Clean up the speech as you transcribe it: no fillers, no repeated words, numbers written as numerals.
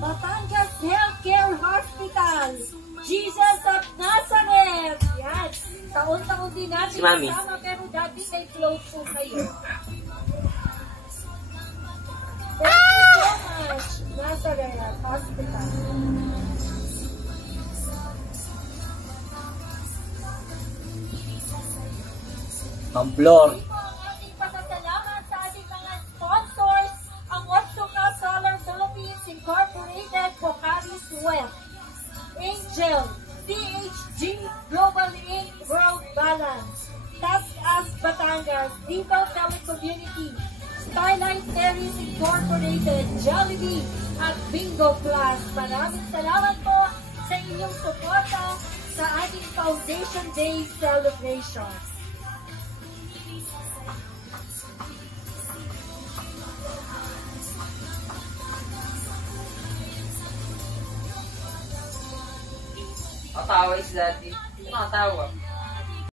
Batangas Healthcare Hospital, Jesus of Nazareth. Yan. Taon-taon din natin Si Mami. kasama, pero dati may float po kayo. Thank you so much, Nazareth Hospital. Amblor. Ito ang ating pasasalamat sa ating mga sponsors, ang Otsuka Solar Philippines Incorporated, Pocaris Web, Angel, THG Global Inc. World Balance, Task Us Batangas, Vivo Telecommunity, Skyline Terrace Incorporated, Jollibee, at Bingo Plus. Maraming salamat po sa inyong suporta sa ating Foundation Day celebration. Atawa is dati. Ano atawa?